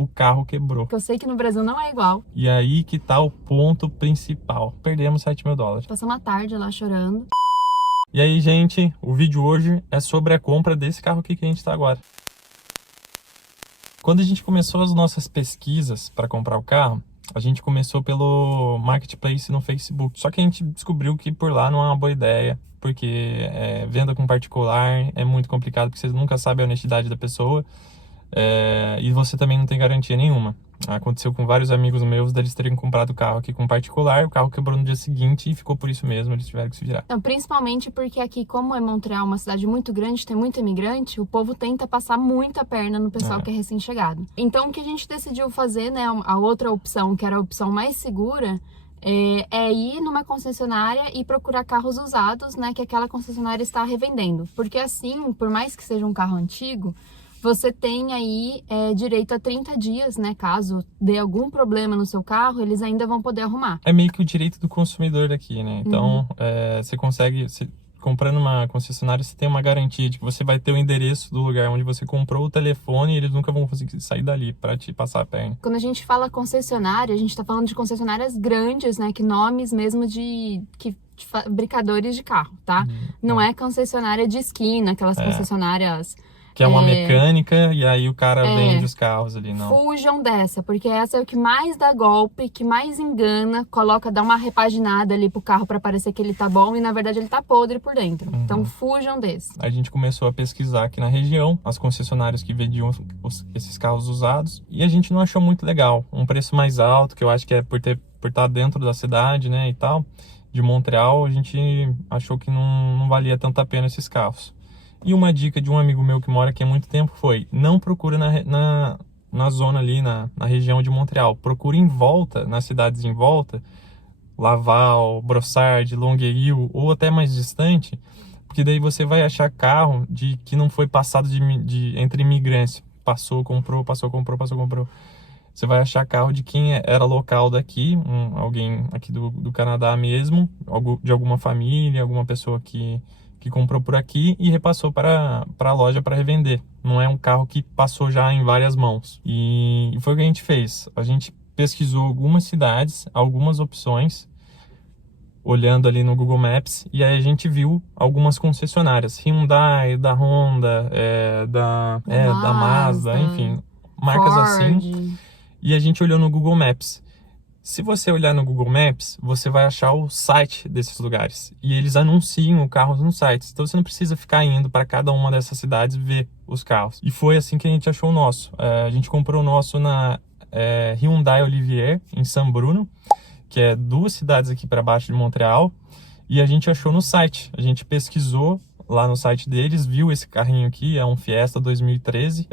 o carro quebrou. Porque eu sei que no Brasil não é igual. E aí que tá o ponto principal. Perdemos 7 mil dólares. Passamos a tarde lá chorando. E aí, gente, o vídeo hoje é sobre a compra desse carro aqui que a gente tá agora. Quando a gente começou as nossas pesquisas para comprar o carro, a gente começou pelo Marketplace no Facebook. Só que a gente descobriu que por lá não é uma boa ideia, porque venda com particular é muito complicado, porque você nunca sabe a honestidade da pessoa e você também não tem garantia nenhuma. Aconteceu com vários amigos meus deles terem comprado o carro aqui com particular, o carro quebrou no dia seguinte e ficou por isso mesmo, eles tiveram que se virar. Então, principalmente porque aqui, como é Montreal, uma cidade muito grande, tem muito imigrante, o povo tenta passar muita perna no pessoal que é recém-chegado. Então, o que a gente decidiu fazer, né, a outra opção, que era a opção mais segura, é ir numa concessionária e procurar carros usados, né, que aquela concessionária está revendendo. Porque assim, por mais que seja um carro antigo, você tem aí direito a 30 dias, né? Caso dê algum problema no seu carro, eles ainda vão poder arrumar. É meio que o direito do consumidor daqui, né? Então, você consegue... comprando uma concessionária, você tem uma garantia de que você vai ter o endereço do lugar onde você comprou o telefone e eles nunca vão conseguir sair dali para te passar a perna. Quando a gente fala concessionária, a gente tá falando de concessionárias grandes, né? Que nomes mesmo de fabricadores de carro, tá? Não é concessionária de esquina, aquelas concessionárias... Que é uma mecânica e aí o cara vende os carros ali, não. Fujam dessa, porque essa é o que mais dá golpe, que mais engana, dá uma repaginada ali pro carro pra parecer que ele tá bom e na verdade ele tá podre por dentro. Então fujam desse. A gente começou a pesquisar aqui na região, as concessionárias que vendiam esses carros usados, e a gente não achou muito legal. Um preço mais alto, que eu acho que é por estar dentro da cidade, né, e tal, de Montreal, a gente achou que não valia tanto a pena esses carros. E uma dica de um amigo meu que mora aqui há muito tempo foi: não procura na zona ali, na região de Montreal. Procure em volta, nas cidades em volta, Laval, Brossard, Longueuil ou até mais distante, porque daí você vai achar carro que não foi passado entre imigrantes. Passou, comprou. Você vai achar carro de quem era local daqui, alguém aqui do Canadá mesmo, de alguma família, alguma pessoa que comprou por aqui e repassou para a loja para revender. Não é um carro que passou já em várias mãos. E foi o que a gente fez. A gente pesquisou algumas cidades, algumas opções, olhando ali no Google Maps, e aí a gente viu algumas concessionárias. Hyundai, da Honda, da Mazda, enfim, marcas Ford. assim. E a gente olhou no Google Maps. Se você olhar no Google Maps, você vai achar o site desses lugares. E eles anunciam o carro nos sites. Então você não precisa ficar indo para cada uma dessas cidades ver os carros. E foi assim que a gente achou o nosso. A gente comprou o nosso na Hyundai Olivier, em San Bruno, que é 2 cidades aqui para baixo de Montreal. E a gente achou no site. A gente pesquisou lá no site deles, viu esse carrinho aqui, é um Fiesta 2013,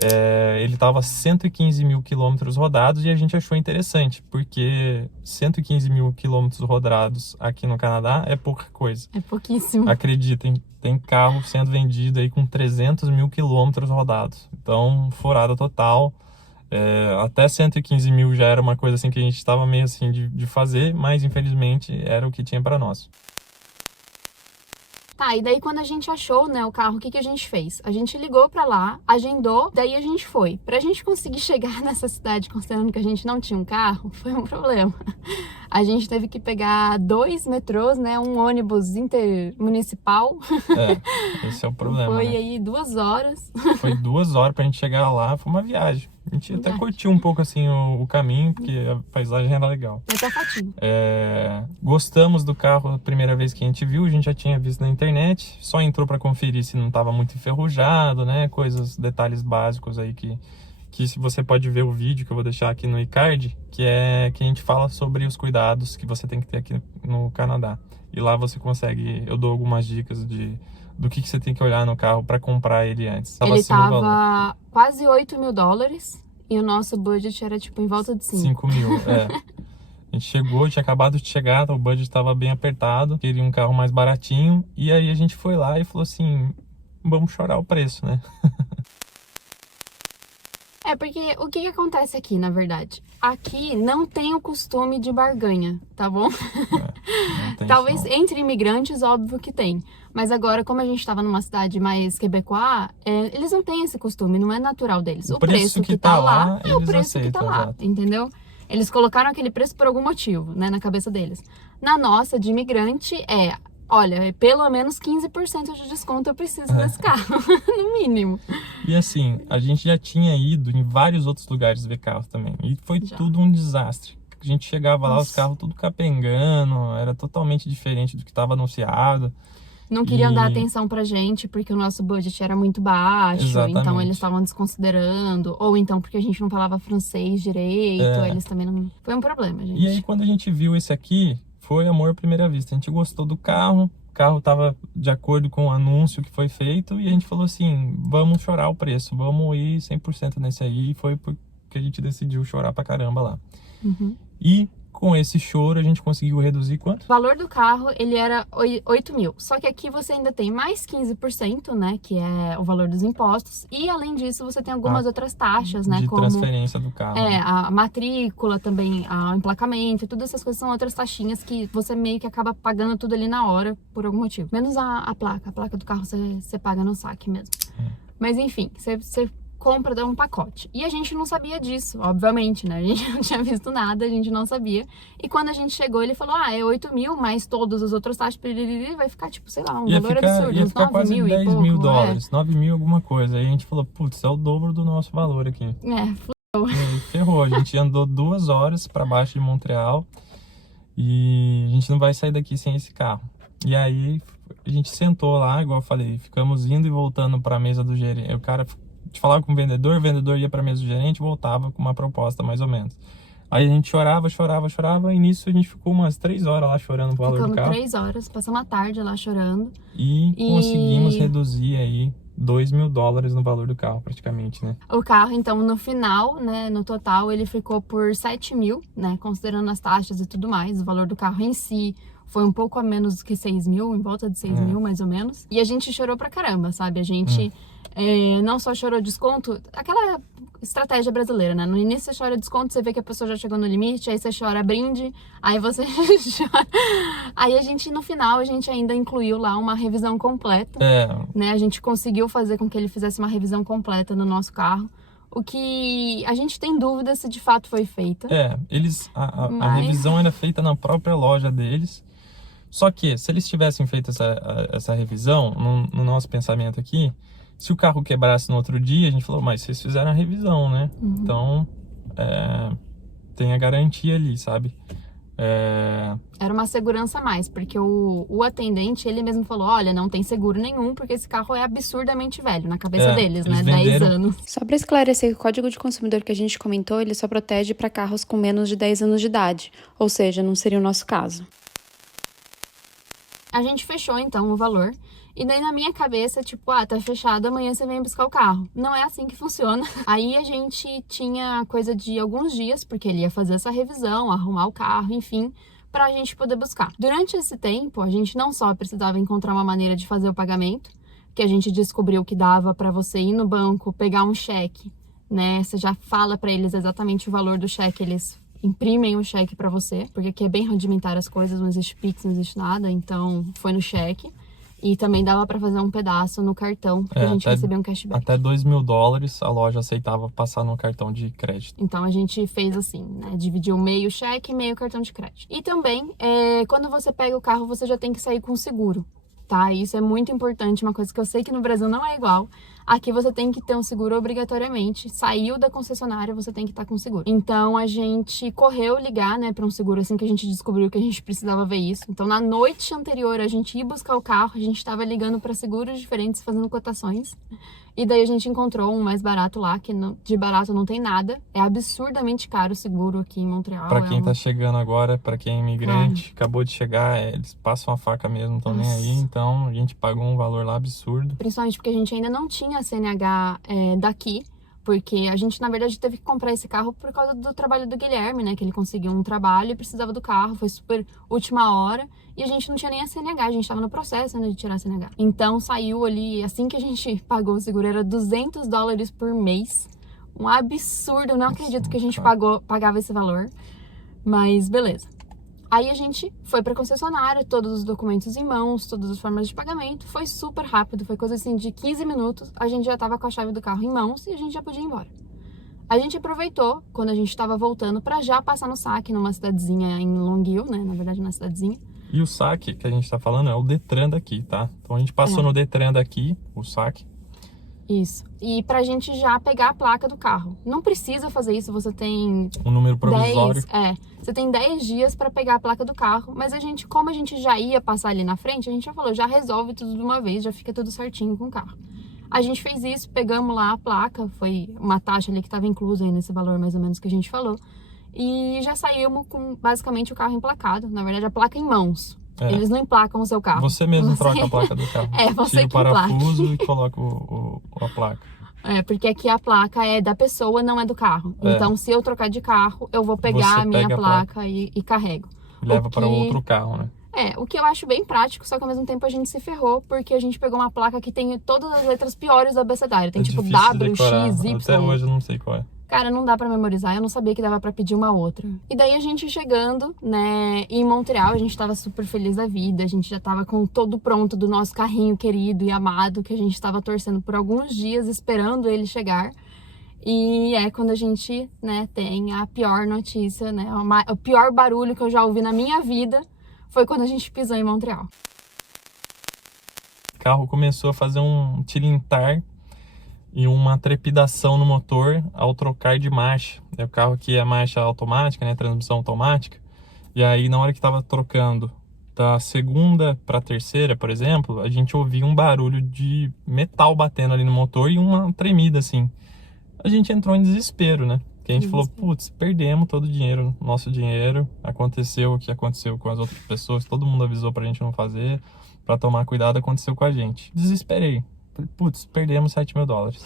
ele estava 115 mil quilômetros rodados e a gente achou interessante, porque 115 mil quilômetros rodados aqui no Canadá é pouca coisa. É pouquíssimo. Acreditem, tem carro sendo vendido aí com 300 mil quilômetros rodados, então furada total. Até 115 mil já era uma coisa assim que a gente estava meio assim de fazer, mas infelizmente era o que tinha para nós. Tá, e daí quando a gente achou, né, o carro, o que a gente fez? A gente ligou pra lá, agendou, daí a gente foi. Pra gente conseguir chegar nessa cidade, considerando que a gente não tinha um carro, foi um problema. A gente teve que pegar 2 metrôs, né, um ônibus intermunicipal. Esse é o problema. Foi né? aí 2 horas. Foi 2 horas pra gente chegar lá, foi uma viagem. A gente até curtiu um pouco assim o caminho, porque a paisagem era legal. Até fatinho. Gostamos do carro a primeira vez que a gente viu, a gente já tinha visto na internet, só entrou para conferir se não estava muito enferrujado, né? Detalhes básicos aí que se você pode ver o vídeo que eu vou deixar aqui no iCard, que a gente fala sobre os cuidados que você tem que ter aqui no Canadá. E lá você consegue, eu dou algumas dicas do que você tem que olhar no carro para comprar ele antes. Ele tava quase 8 mil dólares e o nosso budget era tipo em volta de 5. 5 mil, A gente chegou, tinha acabado de chegar, o budget estava bem apertado, queria um carro mais baratinho, e aí a gente foi lá e falou assim, vamos chorar o preço, né? Porque o que acontece aqui, na verdade? Aqui não tem o costume de barganha, tá bom? Não tem Talvez isso, não. entre imigrantes, óbvio que tem. Mas agora, como a gente estava numa cidade mais quebecois, eles não têm esse costume, não é natural deles. O preço que tá lá, é o eles preço que tá aceitam, lá, exato. entendeu? Eles colocaram aquele preço por algum motivo, né, na cabeça deles. Na nossa, de imigrante, olha, pelo menos 15% de desconto eu preciso desse carro, no mínimo. E assim, a gente já tinha ido em vários outros lugares ver carro também. E foi tudo um desastre. A gente chegava lá, os carros tudo capengando, era totalmente diferente do que estava anunciado. Não queriam dar atenção pra gente porque o nosso budget era muito baixo, Exatamente. Então eles estavam desconsiderando, ou então porque a gente não falava francês direito, eles também não... Foi um problema, gente. E aí quando a gente viu esse aqui, foi amor à primeira vista. A gente gostou do carro, o carro tava de acordo com o anúncio que foi feito e a gente falou assim, vamos chorar o preço, vamos ir 100% nesse aí. E foi porque a gente decidiu chorar pra caramba lá. E com esse choro a gente conseguiu reduzir quanto? O valor do carro, ele era 8 mil. Só que aqui você ainda tem mais 15%, né? Que é o valor dos impostos. E além disso, você tem algumas outras taxas, né? De como transferência do carro. A matrícula também, o emplacamento, todas essas coisas são outras taxinhas que você meio que acaba pagando tudo ali na hora, por algum motivo. Menos a placa. A placa do carro você paga no saque mesmo. Mas enfim, você compra, dá um pacote. E a gente não sabia disso, obviamente, né? A gente não tinha visto nada, a gente não sabia. E quando a gente chegou, ele falou, é 8 mil, mais todos os outros taxas, vai ficar, tipo, sei lá, valor absurdo, ia uns ficar 9 quase mil 10 e pouco, mil dólares, 9 mil alguma coisa. Aí a gente falou, putz, é o dobro do nosso valor aqui. E ferrou, a gente andou 2 horas para baixo de Montreal e a gente não vai sair daqui sem esse carro. E aí a gente sentou lá, igual eu falei, ficamos indo e voltando para a mesa do gerente. O cara falava com o vendedor ia para a mesa do gerente e voltava com uma proposta mais ou menos. Aí a gente chorava e nisso a gente ficou umas 3 horas lá chorando o valor do carro. 3 horas, passamos a tarde lá chorando. E conseguimos reduzir aí 2 mil dólares no valor do carro, praticamente, né? O carro, então, no final, né, no total, ele ficou por 7 mil, né, considerando as taxas e tudo mais. O valor do carro em si foi um pouco a menos do que 6 mil, em volta de 6 mil, mais ou menos. E a gente chorou pra caramba, sabe? A gente não só chorou desconto, aquela estratégia brasileira, né? No início você chora desconto, você vê que a pessoa já chegou no limite, aí você chora brinde, aí você chora... Aí a gente, no final, a gente ainda incluiu lá uma revisão completa, né? A gente conseguiu fazer com que ele fizesse uma revisão completa no nosso carro. O que a gente tem dúvida se de fato foi feita. A revisão era feita na própria loja deles. Só que, se eles tivessem feito essa revisão, no nosso pensamento aqui, se o carro quebrasse no outro dia, a gente falou, mas vocês fizeram a revisão, né? Então, tem a garantia ali, sabe? Era uma segurança a mais, porque o atendente, ele mesmo falou, olha, não tem seguro nenhum, porque esse carro é absurdamente velho, na cabeça deles, né? 10 anos. Só para esclarecer, o código de consumidor que a gente comentou, ele só protege para carros com menos de 10 anos de idade, ou seja, não seria o nosso caso. A gente fechou, então, o valor. E daí, na minha cabeça, tipo, tá fechado, amanhã você vem buscar o carro. Não é assim que funciona. Aí, a gente tinha coisa de alguns dias, porque ele ia fazer essa revisão, arrumar o carro, enfim, pra gente poder buscar. Durante esse tempo, a gente não só precisava encontrar uma maneira de fazer o pagamento, que a gente descobriu que dava pra você ir no banco, pegar um cheque, né? Você já fala pra eles exatamente o valor do cheque, eles imprimem o cheque pra você, porque aqui é bem rudimentar as coisas, não existe Pix, não existe nada, então foi no cheque. E também dava pra fazer um pedaço no cartão, porque a gente recebia um cashback. Até 2 mil dólares a loja aceitava passar no cartão de crédito. Então a gente fez assim, né? Dividiu meio cheque e meio cartão de crédito. E também, quando você pega o carro, você já tem que sair com seguro, tá? Isso é muito importante, uma coisa que eu sei que no Brasil não é igual. Aqui você tem que ter um seguro obrigatoriamente. Saiu da concessionária, você tem que estar com seguro. Então a gente correu ligar, né, para um seguro assim que a gente descobriu que a gente precisava ver isso. Então na noite anterior a gente ia buscar o carro, a gente estava ligando para seguros diferentes, fazendo cotações. E daí a gente encontrou um mais barato lá, que de barato não tem nada. É absurdamente caro o seguro aqui em Montreal. Pra quem tá chegando agora, pra quem é imigrante, acabou de chegar, eles passam a faca mesmo, não estão nem aí. Então a gente pagou um valor lá absurdo. Principalmente porque a gente ainda não tinha CNH daqui. Porque a gente, na verdade, teve que comprar esse carro por causa do trabalho do Guilherme, né? Que ele conseguiu um trabalho e precisava do carro, foi super última hora. E a gente não tinha nem a CNH, a gente tava no processo, né, de tirar a CNH. Então saiu ali, assim que a gente pagou o seguro, era 200 dólares por mês. Um absurdo, eu não acredito que a gente pagava esse valor. Mas beleza. Aí a gente foi pra concessionária, todos os documentos em mãos, todas as formas de pagamento. Foi super rápido, foi coisa assim de 15 minutos. A gente já tava com a chave do carro em mãos e a gente já podia ir embora. A gente aproveitou, quando a gente tava voltando, pra já passar no saque numa cidadezinha em Longueuil, né? Na verdade, na cidadezinha. E o saque que a gente tá falando é o Detran daqui, tá? Então a gente passou no Detran daqui, o saque. Isso. E pra gente já pegar a placa do carro. Não precisa fazer isso, você tem Um número provisório. você tem 10 dias pra pegar a placa do carro, mas como a gente já ia passar ali na frente, a gente já falou, já resolve tudo de uma vez, já fica tudo certinho com o carro. A gente fez isso, pegamos lá a placa, foi uma taxa ali que estava inclusa aí nesse valor mais ou menos que a gente falou, e já saímos com basicamente o carro emplacado, na verdade a placa em mãos. Eles não emplacam o seu carro. Você mesmo troca a placa do carro. Você Tira que o parafuso e coloca a placa. Porque aqui a placa é da pessoa, não é do carro. Então, se eu trocar de carro, eu vou pegar Você a minha pega a placa e carrego. Leva para outro carro, né? O que eu acho bem prático, só que ao mesmo tempo a gente se ferrou, porque a gente pegou uma placa que tem todas as letras piores do abecedário. Tem tipo W, X, Y. Até hoje eu não sei qual é. Cara, não dá pra memorizar, eu não sabia que dava pra pedir uma outra. E daí a gente chegando, né, em Montreal, a gente tava super feliz da vida, a gente já tava com todo pronto do nosso carrinho querido e amado, que a gente tava torcendo por alguns dias, esperando ele chegar. E é quando a gente, né, tem a pior notícia, né, o pior barulho que eu já ouvi na minha vida, foi quando a gente pisou em Montreal. O carro começou a fazer um tilintar e uma trepidação no motor ao trocar de marcha. O carro aqui é marcha automática, né, transmissão automática. E aí na hora que estava trocando da segunda para a terceira, por exemplo, a gente ouvia um barulho de metal batendo ali no motor e uma tremida assim. A gente entrou em desespero, né? Que a gente falou, putz, perdemos todo o dinheiro, nosso dinheiro. Aconteceu o que aconteceu com as outras pessoas, todo mundo avisou pra gente não fazer, pra tomar cuidado, aconteceu com a gente. Desesperei. Putz, perdemos $7.000.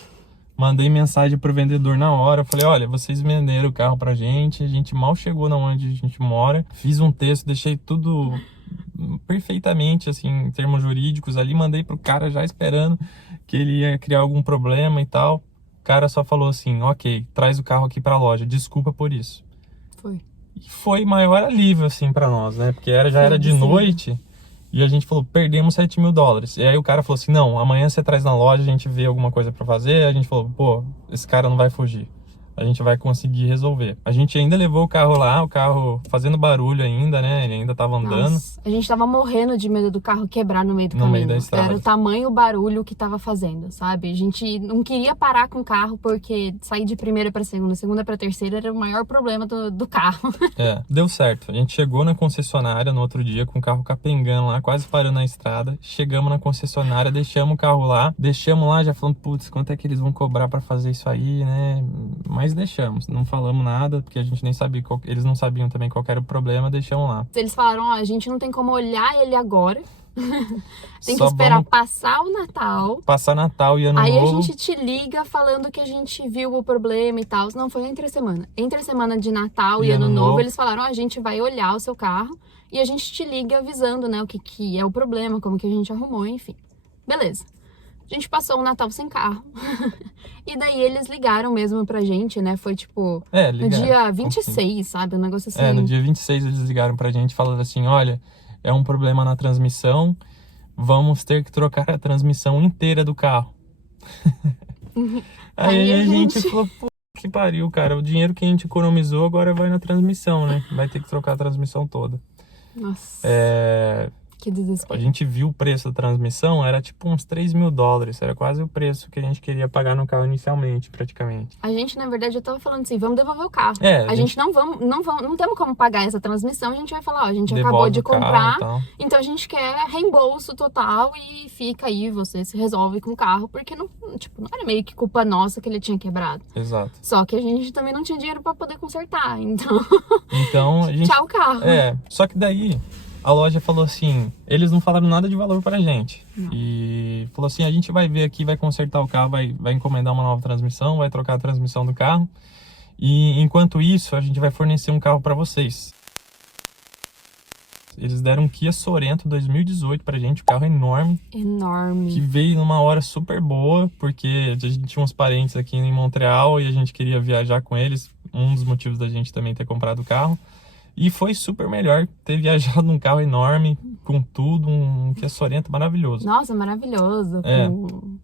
Mandei mensagem pro vendedor na hora, falei, olha, vocês venderam o carro pra gente, a gente mal chegou na onde a gente mora. Fiz um texto, deixei tudo perfeitamente, assim, em termos jurídicos ali, mandei pro cara já esperando que ele ia criar algum problema e tal. O cara só falou assim, ok, traz o carro aqui pra loja, desculpa por isso. E foi maior alívio, assim, pra nós, né? Porque já era de noite e a gente falou, perdemos $7.000. E aí o cara falou assim, não, amanhã você traz na loja, a gente vê alguma coisa pra fazer. A gente falou, pô, esse cara não vai fugir. A gente vai conseguir resolver. A gente ainda levou o carro lá, o carro fazendo barulho ainda, né? Ele ainda tava andando. Nossa, a gente tava morrendo de medo do carro quebrar no meio do No caminho. meio da estrada. Era o tamanho, o barulho que tava fazendo, sabe? A gente não queria parar com o carro, porque sair de primeira pra segunda pra terceira era o maior problema do carro. Deu certo. A gente chegou na concessionária no outro dia com o carro capengando lá, quase parando na estrada. Chegamos na concessionária, deixamos o carro lá. Deixamos lá já falando, putz, quanto é que eles vão cobrar pra fazer isso aí, né? Mas deixamos, não falamos nada, porque a gente nem sabia, eles não sabiam também qual era o problema, deixamos lá. Eles falaram, ó, a gente não tem como olhar ele agora, tem que Só esperar passar o Natal. Passar Natal e Ano Aí Novo. a gente te liga falando que a gente viu o problema e tal. Não, foi entre a semana. Entre a semana de Natal e Ano Novo, eles falaram, ó, a gente vai olhar o seu carro e a gente te liga avisando, né, o que é o problema, como que a gente arrumou, enfim. Beleza. A gente passou o Natal sem carro. E daí eles ligaram mesmo pra gente, né? Foi tipo no dia 26, sabe? Um negócio assim. No dia 26 eles ligaram pra gente falando assim, olha, é um problema na transmissão, vamos ter que trocar a transmissão inteira do carro. Aí a gente falou, pô, que pariu, cara. O dinheiro que a gente economizou agora vai na transmissão, né? Vai ter que trocar a transmissão toda. Nossa. Que A desespero. gente viu o preço da transmissão, era tipo uns $3.000. Era quase o preço que a gente queria pagar no carro inicialmente, praticamente. A gente, na verdade, eu tava falando assim, vamos devolver o carro. A gente não temos como pagar essa transmissão, a gente vai falar, ó, a gente devolve acabou de o carro comprar, e tal. então a gente quer reembolso total e fica aí, você se resolve com o carro, porque não era meio que culpa nossa que ele tinha quebrado. Exato. Só que a gente também não tinha dinheiro pra poder consertar, então a gente... tchau carro. Só que daí a loja falou assim, eles não falaram nada de valor pra gente. Não. E falou assim, a gente vai ver aqui, vai consertar o carro, vai encomendar uma nova transmissão, vai trocar a transmissão do carro. E enquanto isso, a gente vai fornecer um carro pra vocês. Eles deram um Kia Sorento 2018 pra gente, um carro enorme. Enorme. Que veio numa hora super boa, porque a gente tinha uns parentes aqui em Montreal e a gente queria viajar com eles. Um dos motivos da gente também ter comprado o carro. E foi super melhor ter viajado num carro enorme, com tudo, um Kia Sorento maravilhoso. Nossa, maravilhoso.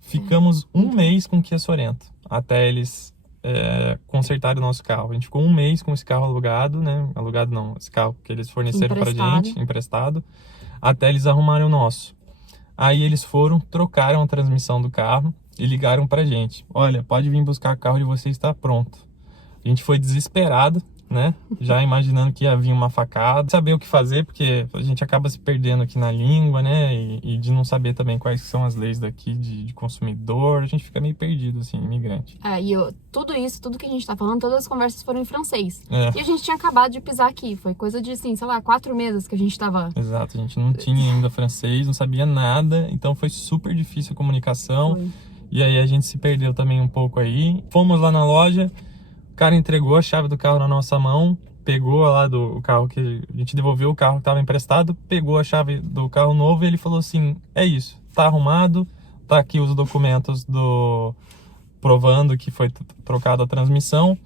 Ficamos um mês com o Kia Sorento, até eles consertarem o nosso carro. A gente ficou um mês com esse carro alugado, né? Alugado não, esse carro que eles forneceram pra gente, emprestado, até eles arrumarem o nosso. Aí eles trocaram a transmissão do carro e ligaram pra gente. Olha, pode vir buscar o carro de vocês, está pronto. A gente foi desesperado, né? Já imaginando que ia vir uma facada. Saber o que fazer, porque a gente acaba se perdendo aqui na língua, né? E de não saber também quais são as leis daqui de consumidor. A gente fica meio perdido, assim, imigrante. Tudo que a gente tá falando, todas as conversas foram em francês. É. E a gente tinha acabado de pisar aqui. Foi coisa de, assim, sei lá, 4 meses que a gente tava... Exato, a gente não tinha ainda francês, não sabia nada. Então foi super difícil a comunicação. Foi. E aí a gente se perdeu também um pouco aí. Fomos lá na loja... O cara entregou a chave do carro na nossa mão, pegou lá do carro que a gente devolveu, o carro que estava emprestado, pegou a chave do carro novo e ele falou assim: é isso, tá arrumado, tá aqui os documentos provando que foi trocada a transmissão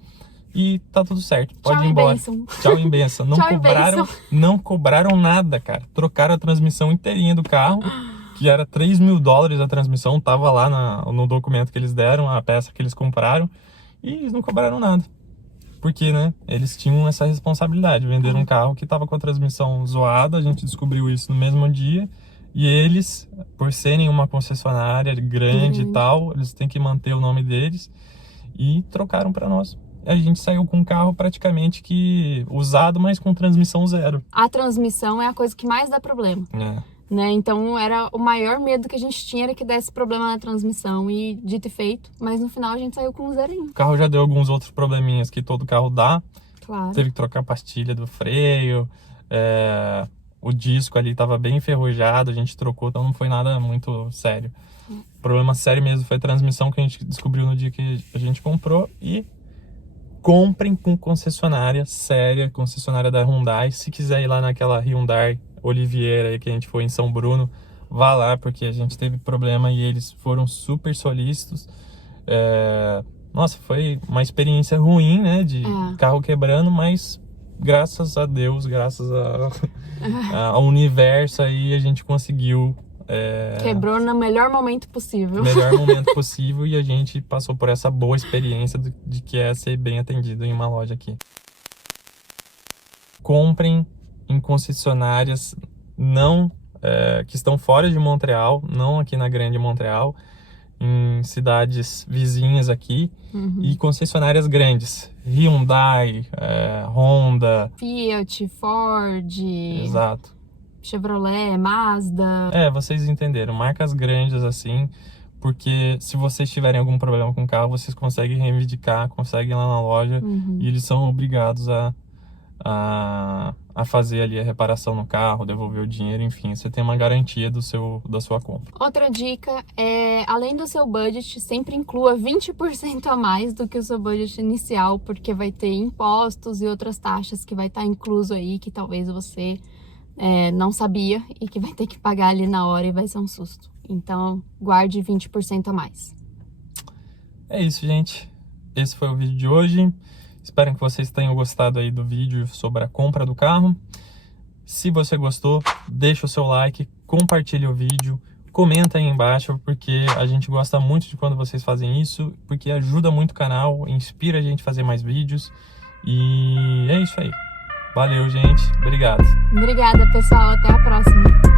e tá tudo certo, pode ir embora. Tchau e benção. Não cobraram nada, cara. Trocaram a transmissão inteirinha do carro, que era $3.000 a transmissão, tava lá no documento que eles deram, a peça que eles compraram. E eles não cobraram nada. Porque, né, eles tinham essa responsabilidade. Venderam um carro que estava com a transmissão zoada. A gente descobriu isso no mesmo dia. E eles, por serem uma concessionária grande e tal, eles têm que manter o nome deles. E trocaram para nós. A gente saiu com um carro praticamente que usado, mas com transmissão zero. A transmissão é a coisa que mais dá problema. Né? Então era o maior medo que a gente tinha, era que desse problema na transmissão, e dito e feito, mas no final a gente saiu com um zerinho. O carro já deu alguns outros probleminhas que todo carro dá. Claro. Teve que trocar a pastilha do freio, o disco ali estava bem enferrujado, a gente trocou, então não foi nada muito sério. O problema sério mesmo foi a transmissão, que a gente descobriu no dia que a gente comprou. E comprem com concessionária séria, concessionária da Hyundai. Se quiser ir lá naquela Hyundai Oliveira aí que a gente foi em São Bruno, vá lá, porque a gente teve problema e eles foram super solícitos. Nossa, foi uma experiência ruim, né, de carro quebrando, mas graças a Deus, graças ao universo aí, a gente conseguiu... Quebrou no melhor momento possível. Melhor momento possível, e a gente passou por essa boa experiência de que é ser bem atendido em uma loja aqui. Comprem em concessionárias que estão fora de Montreal, não aqui na grande Montreal, em cidades vizinhas aqui, e concessionárias grandes, Hyundai, Honda, Fiat, Ford, exato, Chevrolet, Mazda. Vocês entenderam, marcas grandes assim, porque se vocês tiverem algum problema com o carro, vocês conseguem reivindicar, conseguem ir lá na loja, e eles são obrigados a fazer ali a reparação no carro, devolver o dinheiro, enfim, você tem uma garantia da sua compra. Outra dica é, além do seu budget, sempre inclua 20% a mais do que o seu budget inicial, porque vai ter impostos e outras taxas que vai estar incluso aí, que talvez você não sabia e que vai ter que pagar ali na hora e vai ser um susto. Então, guarde 20% a mais. É isso, gente. Esse foi o vídeo de hoje. Espero que vocês tenham gostado aí do vídeo sobre a compra do carro. Se você gostou, deixa o seu like, compartilha o vídeo, comenta aí embaixo, porque a gente gosta muito de quando vocês fazem isso, porque ajuda muito o canal, inspira a gente a fazer mais vídeos. E é isso aí. Valeu, gente. Obrigado. Obrigada, pessoal. Até a próxima.